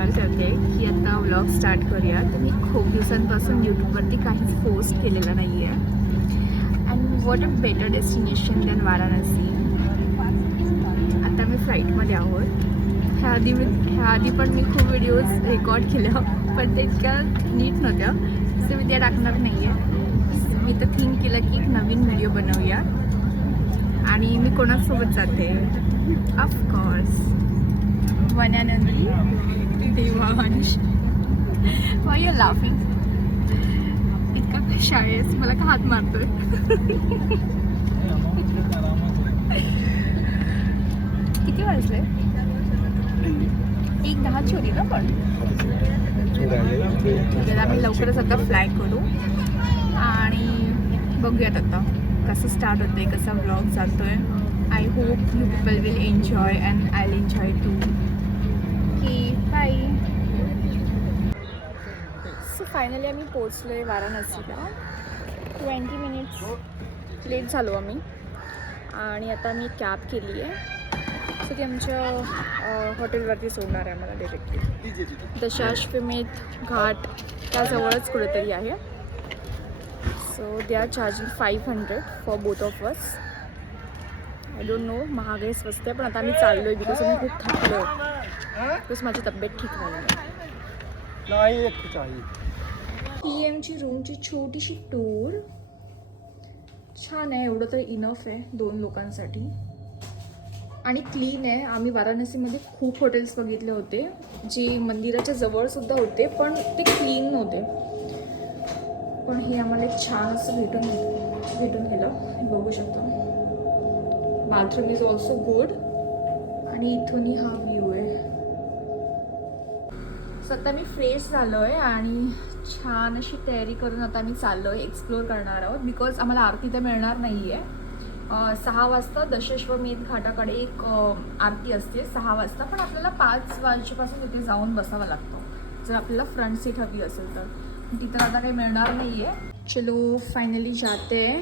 विचार करते की आता व्लॉग स्टार्ट करूया. तर मी खूप दिवसांपासून यूट्यूबवरती काहीच पोस्ट केलेलं नाही आहे. And what a better destination than Varanasi. आता मी फ्लाईटमध्ये आहोत. ह्याआधी पण मी खूप व्हिडिओज रेकॉर्ड केल्या, पण ते इतक्या नीट नव्हत्या, सो मी त्या टाकणार नाही आहे. मी तर थिंक केलं की एक नवीन व्हिडिओ बनवूया. आणि मी कोणासोबत जाते? Of course one and only Devansh. Y you laughing? इतका शाळेस मला का हात मारतोय? किती वाजले? 1:10 छोरी ना. पण आम्ही लवकरच आता फ्लाय करू आणि बघूयात आता कसं स्टार्ट होतंय, कसा व्लॉग जातोय. I hope you people will enjoy and I will enjoy too. की बाय. सो फायनली आम्ही पोचलो आहे वाराणसीला. 20 मिनिट्स लेट झालो आम्ही. आणि आता मी कॅब केली आहे, सो ती आमच्या हॉटेलवरती सोडणार आहे आम्हाला डायरेक्टली. दशाश्वमेध घाट त्याजवळच कुठेतरी आहे. So they are charging 500 for both of us. I don't know महाग आहे स्वस्त आहे, पण आता आम्ही चाललो आहे बिकॉज आम्ही खूप थकलो आहे, बिकॉज माझी तब्येत ठीक नाही. ही आमची रूमची छोटीशी टूर. छान आहे, एवढं तर इनफ आहे 2 लोकांसाठी. आणि क्लीन आहे. आम्ही वाराणसीमध्ये खूप हॉटेल्स बघितले होते जे मंदिराच्या जवळसुद्धा होते, पण ते क्लीन नव्हते. पण हे आम्हाला एक छान असं भेटून गेलं. बघू शकतो. Bathroom is also good. आणि इथूनही हा व्ह्यू आहे. सो आता मी फ्रेश झालो आहे आणि छान अशी तयारी करून आता आम्ही चाललो आहे, एक्सप्लोअर करणार आहोत. बिकॉज आम्हाला आरती तर मिळणार नाही आहे. 6 वाजता दशाश्वमेध घाटाकडे एक आरती असते 6 वाजता, पण आपल्याला 5 वाजेपासून तिथे जाऊन बसावा लागतो जर आपल्याला फ्रंट सीट हवी असेल तर. तिथं आता काही मिळणार नाही आहे. चलो फाइनली जाते हैं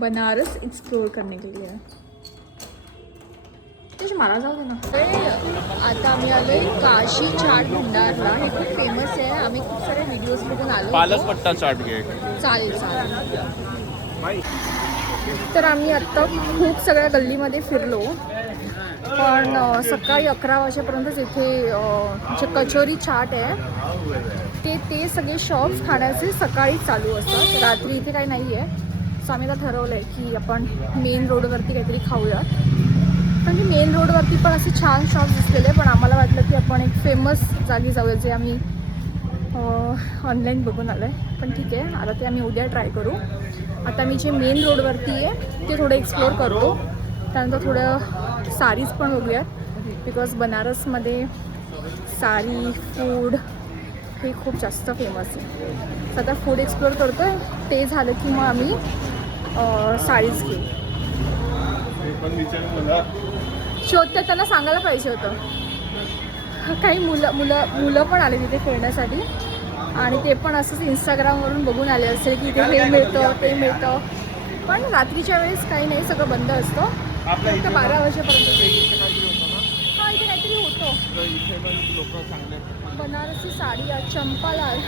बनारस एक्सप्लोर करने के लिए. त्याची मला जाऊ दे ना. आता आम्ही आलोय काशी चाट भंडारला. हे खूप फेमस आहे. आम्ही खूप सारे व्हिडिओज बघून आलो. पालक पट्टा चाट घे. चालेल. तर आम्ही आत्ता खूप सगळ्या गल्लीमध्ये फिरलो, पण सकाळी 11 वाजेपर्यंतच इथे जे कचोरी चाट आहे ते सगळे शॉप्स खाण्याचे सकाळी चालू असतात. रात्री इथे काही नाही आहे. सो आम्ही आता ठरवलं आहे की आपण मेन रोडवरती काहीतरी खाऊयात. म्हणजे मेन रोडवरती पण असे छान शॉप्स दिसलेले, पण आम्हाला वाटलं की आपण एक फेमस जागी जाऊया जे आम्ही ऑनलाईन बघून आलो आहे. पण ठीक आहे, आता ते आम्ही उद्या ट्राय करू. आता मी जे मेन रोडवरती आहे ते थोडं एक्सप्लोअर करतो. त्यानंतर थोडं सारीज पण बघूयात, बिकॉज बनारसमध्ये साडी फूड हे खूप जास्त फेमस आहे. तर आता फूड एक्सप्लोअर करतो आहे. ते झालं की मग आम्ही साडीज घेऊ. शोधतात, त्यांना सांगायला पाहिजे होतं. काही मुलं पण आले तिथे खेळण्यासाठी, आणि ते पण असंच इंस्टाग्रामवरून बघून आले असेल की इथे हे मिळतं ते मिळतं. पण रात्रीच्या वेळेस काही नाही, सगळं बंद असतं. फक्त 12 वाजेपर्यंत. हां, इथे काहीतरी होतं. बनारसी साडी, चंपालाल.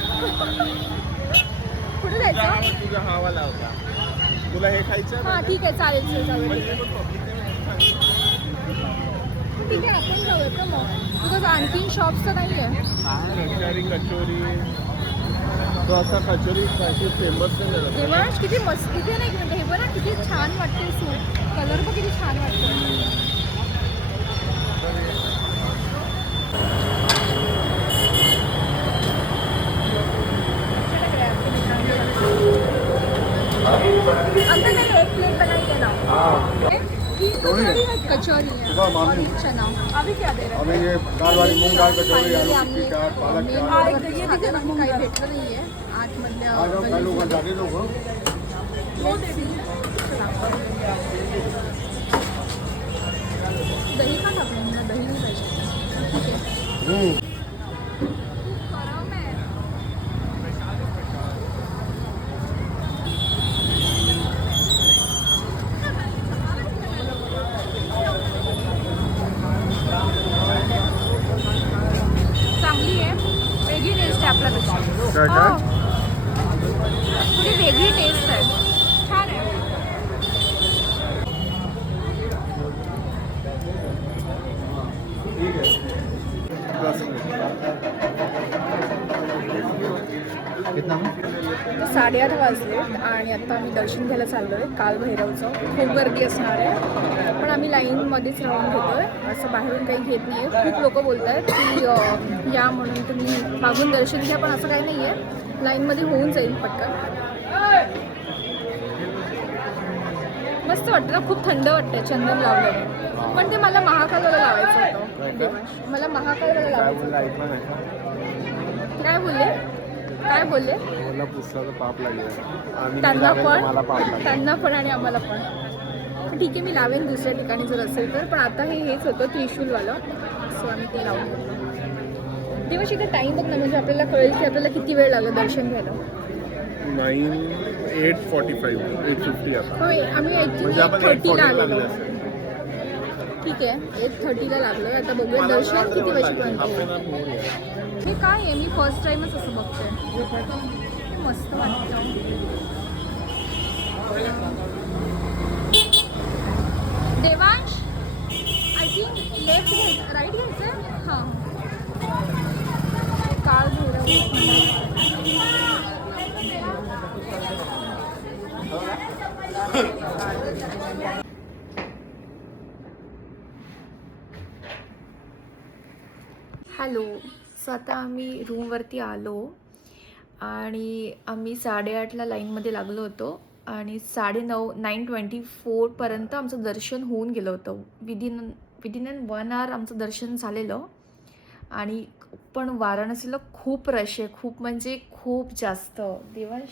कुठे जायचं? तुझा हवाला होता. तुला हे खायचं? हां ठीक आहे, चालेल. ठीक आहे, आपण जाऊया का मग? बिकॉज आणखीन शॉप्स तर नाही आहे. कचोरी तो असा कचोरी फेमस देवांश किती मस्त. तिथे नाही म्हणजे हे बघा किती छान वाटते. सूट कलर पण किती छान वाटतो. एक प्लेट बनाइए ना. कचौरी है और चना. अभी क्या दे रहे हैं? हमें ये दाल वाली मूंग दाल कचौरी, आलू आम्ही टिक्की चाट, पालक चाट. काही भेटलं नाही आहे आतमधल्या. लोग जाते लोग दही का टाकलं? दही नाही पाहिजे. ठीक आहे. काय हा. काय थोडी वेगळी टेस्ट आहे. छान आहे. कितना तर 8:30 वाजलेत आणि आता आम्ही दर्शन घ्यायला चाललो आहे काल भैरवचं. खूप गर्दी असणार आहे पण आम्ही लाईनमध्येच राहून घेतो आहे. असं बाहेरून काही घेत नाही आहे. खूप लोक बोलत आहेत की या म्हणून तुम्ही मागून दर्शन घ्या, पण असं काही नाही आहे. लाईनमध्ये होऊन जाईल पटकन. मस्त वाटतं ना, खूप थंड वाटतं चंदन लावलं. पण ते मला महाकालला लावायचं होतं देवांश. मला महाकालला लावायचं होतं. काय बोलले? काय बोलले? मला पुस्तकाचं पाप लागलं त्यांना पण आणि आम्हाला पण. ठीक आहे, मी लावेन दुसऱ्या ठिकाणी जर असेल तर. पण आता हेच होतं त्रिशूलवालं, सो आम्ही ते लावून घेतलं. तेव्हा इथे टाईम बघ ना, म्हणजे आपल्याला कळेल की आपल्याला किती वेळ लागला दर्शन घ्यायला. 8:45 8:50 आता. होय, आम्ही ॲक्च्युली म्हणजे आपण 8:30ला 8:40 आलेलो. लागले असेल. ठीक आहे, 8:30ला लागलो. आता बघूया दर्शन किती वाजेपर्यंत. हे काय आहे, मी फर्स्ट टाइमच असं बघते. मस्त वाटतं. देवांश, आय थिंक लेफ्ट घ्यायचं, राईट घ्यायचं. हां, काल हॅलो. सो आता आम्ही रूमवरती आलो आणि आम्ही 8:30ला लाईनमध्ये लागलो होतो आणि 9:24पर्यंत आमचं दर्शन होऊन गेलं होतं. विदिन 1 आवर आमचं दर्शन झालेलं. आणि पण वाराणसीला खूप रश आहे, खूप म्हणजे खूप जास्त. देवांश,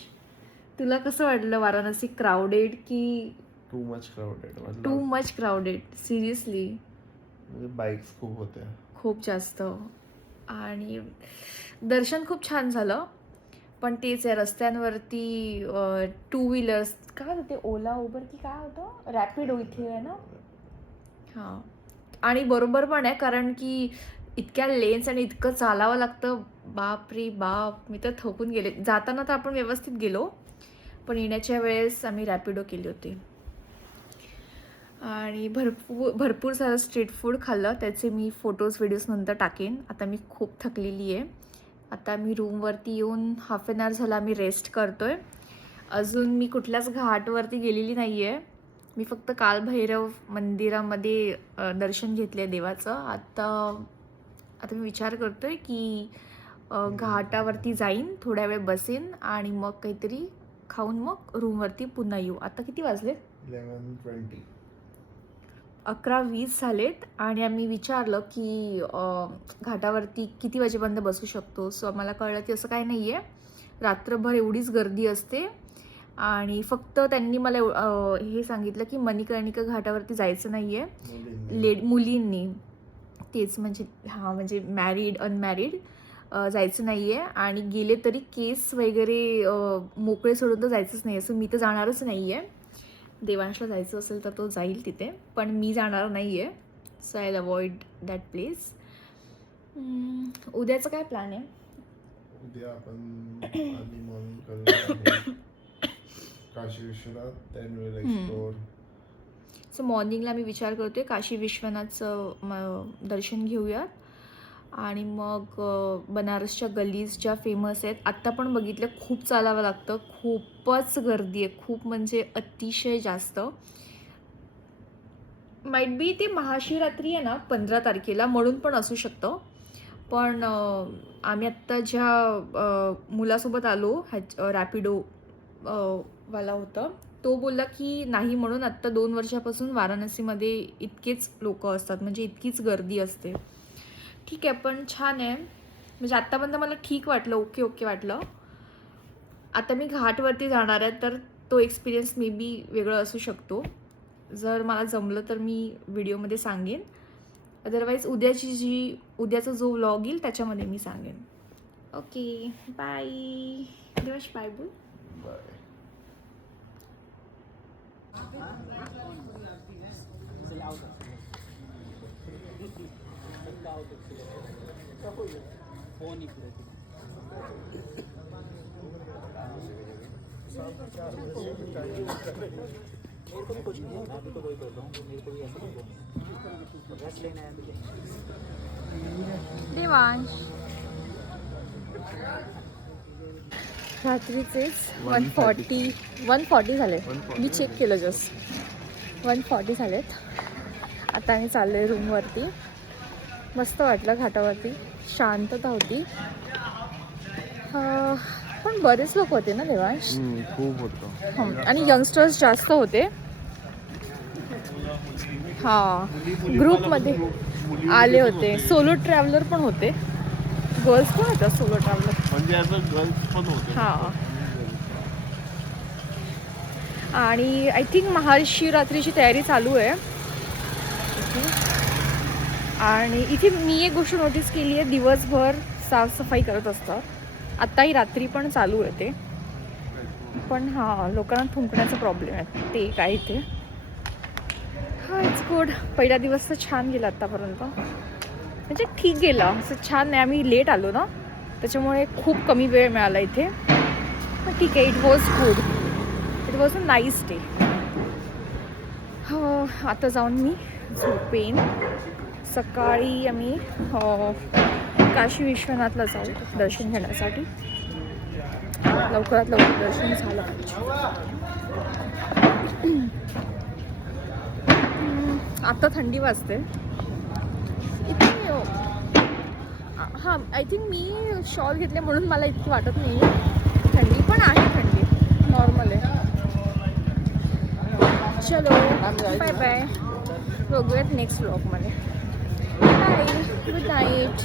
तुला कसं वाटलं वाराणसी? क्राऊडेड की too much crowded? Too much crowded? Seriously म्हणजे बाईक्स खूप होत्या, खूप जास्त. आणि दर्शन खूप छान झालं. पण तेच आहे, रस्त्यांवरती 2 व्हीलर्स काय होते, ओला उबर की काय होतं, रॅपिडो इथे आहे ना. हां, आणि बरोबर पण आहे कारण की इतक्या लेन्स आणि इतकं चालावं लागतं. बाप रे बाप, मी तर थकून गेले. जाताना तर आपण व्यवस्थित गेलो, पण येण्याच्या वेळेस आम्ही रॅपिडो केली होती. आणि भरपूर सारं स्ट्रीट फूड खाल्लं. त्याचे मी फोटोज व्हिडिओज नंतर टाकेन. आता मी खूप थकलेली आहे. आता मी रूमवरती येऊन हाफ ॲन आवर झाला आम्ही रेस्ट करतो आहे. अजून मी कुठल्याच घाटवरती गेलेली नाही आहे. मी फक्त कालभैरव मंदिरामध्ये दर्शन घेतलं आहे देवाचं. आता मी विचार करतो आहे की घाटावरती जाईन, थोड्या वेळ बसेन आणि मग काहीतरी खाऊन मग रूमवरती पुन्हा येऊ. आता किती वाजले? 11:20. 11:20 झालेत आणि आम्ही विचारलं की घाटावरती किती वाजेपर्यंत बसू शकतो. सो आम्हाला कळलं की असं काही नाही आहे, रात्रभर एवढीच गर्दी असते. आणि फक्त त्यांनी मला हे सांगितलं की मणिकर्णिका घाटावरती जायचं नाही आहे मुलींनी. तेच म्हणजे हां, म्हणजे मॅरिड अनमॅरिड जायचं नाही आहे. आणि गेले तरी केस वगैरे मोकळे सोडून तर जायचंच नाही. असं मी तर जाणारच नाही आहे. देवांशला जायचं असेल तर तो जाईल तिथे, पण मी जाणार नाही आहे. So I avoid that place. उद्याचं काय प्लॅन आहे? उद्या आपण अर्ली मॉर्निंग करूया Kashi Vishwanath, then will explore. So मॉर्निंगला मी विचार करतो आहे काशी विश्वनाथचं दर्शन घेऊयात. आणि मग बनारसच्या गल्लीज ज्या फेमस आहेत, आत्ता पण बघितलं खूप चालावं लागतं, खूपच गर्दी आहे, खूप म्हणजे अतिशय जास्त. माईट बी ते महाशिवरात्री आहे ना 15 तारखेला, म्हणून पण असू शकतं. पण आम्ही आत्ता ज्या मुलासोबत आलो, रॅपिडो वाला होता, तो बोलला की नाही म्हणून. आत्ता 2 वर्षापासून वाराणसीमध्ये इतकेच लोक असतात, म्हणजे इतकीच गर्दी असते. ठीक आहे, पण छान आहे. म्हणजे आत्तापर्यंत मला ठीक वाटलं, ओके वाटलं. आता मी घाटवरती जाणार आहे, तर तो एक्सपिरियन्स मे बी वेगळं असू शकतो. जर मला जमलं तर मी व्हिडिओमध्ये सांगेन. अदरवाईज उद्याचा जो व्लॉग येईल त्याच्यामध्ये मी सांगेन. ओके, बाय दिवस. बाय बोल. बाय. फोन देवांश रात्रीचेच 140 झाले. मी चेक केलं जस्ट 140 झालेत. आता आम्ही चाललो आहे रूमवरती. मस्त वाटलं घाटावरती, शांतता होती. पण बरेच लोक होते ना देवांश. खूप होतं. आणि यंगस्टर्स जास्त होते. हां, ग्रुपमध्ये आले होते. सोलो ट्रॅव्हलर पण होते, गर्ल्स पण होत्या सोलो ट्रॅव्हलर. म्हणजे गर्ल्स पण होते. हां, आणि आय थिंक महाशिवरात्रीची तयारी चालू आहे. आणि इथे मी एक गोष्ट नोटीस केली आहे, दिवसभर साफसफाई करत असतात. आत्ताही रात्री पण चालू आहे ते. पण हां, लोकांना थुंकण्याचा प्रॉब्लेम आहे, ते काय इथे. हां, इट्स गुड. पहिला दिवस तर छान गेला आत्तापर्यंत. म्हणजे ठीक गेला, असं छान नाही. आम्ही लेट आलो ना, त्याच्यामुळे खूप कमी वेळ मिळाला इथे. पण ठीक आहे, it was good. It was a nice day. हो, आता जाऊन मी झोपेन. सकाळी आम्ही काशी विश्वनाथला जाऊ दर्शन घेण्यासाठी. लवकरात लवकर दर्शन झालं पाहिजे. आता थंडी वाजते इथे. हां, आय थिंक मी शॉल घेतले म्हणून मला इतकी वाटत नाही थंडी. पण आहे थंडी, नॉर्मल आहे. चलो बाय बाय, बघूयात नेक्स्ट व्लॉगमध्ये. Bye, good night.